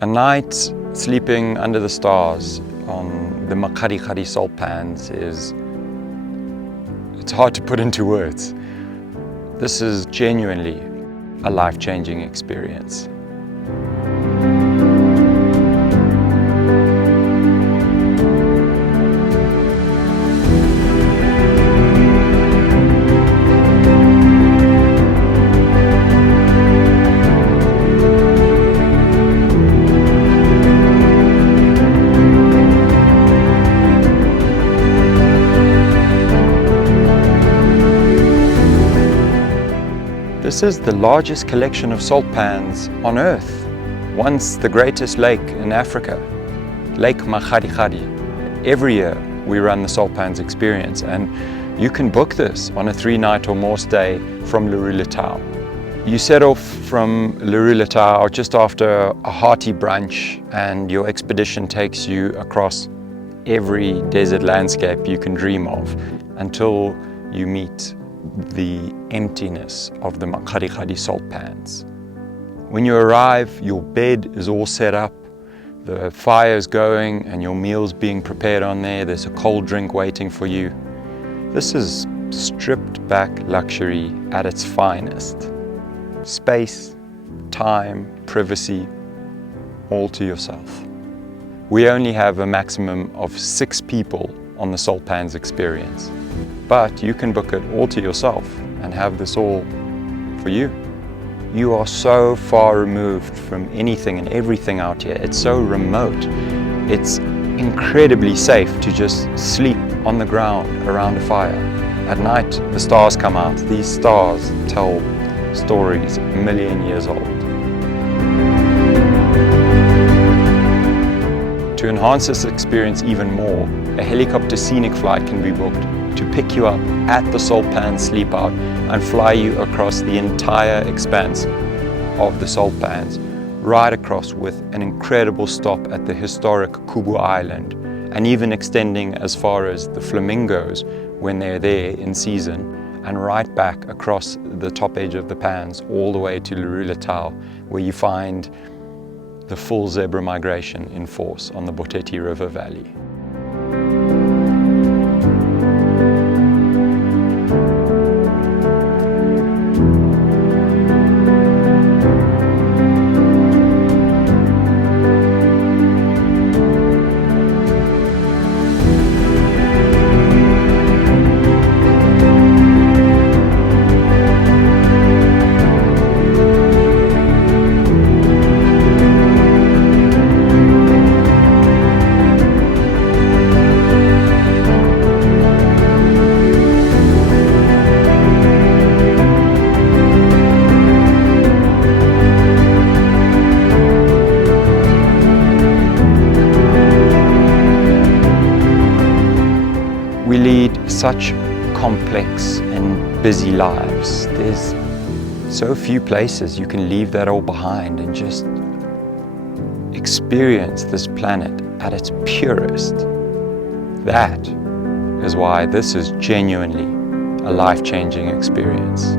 A night sleeping under the stars on the Makgadikgadi Salt Pans it's hard to put into words. This is genuinely a life-changing experience. This is the largest collection of salt pans on Earth. Once the greatest lake in Africa, Lake Makgadikgadi. Every year we run the Salt Pans experience, and you can book this on a 3-night or more stay from Leroo La Tau. You set off from Leroo La Tau just after a hearty brunch, and your expedition takes you across every desert landscape you can dream of until you meet the emptiness of the Makgadikgadi Salt Pans. When you arrive, your bed is all set up, the fire's going and your meal's being prepared on there. There's a cold drink waiting for you. This is stripped back luxury at its finest. Space, time, privacy, all to yourself. We only have a maximum of 6 people on the Salt Pans experience, but you can book it all to yourself and have this all for you. You are so far removed from anything and everything out here. It's so remote. It's incredibly safe to just sleep on the ground around a fire. At night, the stars come out. These stars tell stories a million years old. To enhance this experience even more, a helicopter Scenic flight can be booked to pick you up at the Salt Pans sleep out and fly you across the entire expanse of the Salt Pans, right across with an incredible stop at the historic Kubu Island, and even extending as far as the flamingos when they're there in season, and right back across the top edge of the Pans all the way to Leroo La Tau, where you find the full zebra migration in force on the Boteti River valley. We lead such complex and busy lives. There's so few places you can leave that all behind and just experience this planet at its purest. That is why this is genuinely a life-changing experience.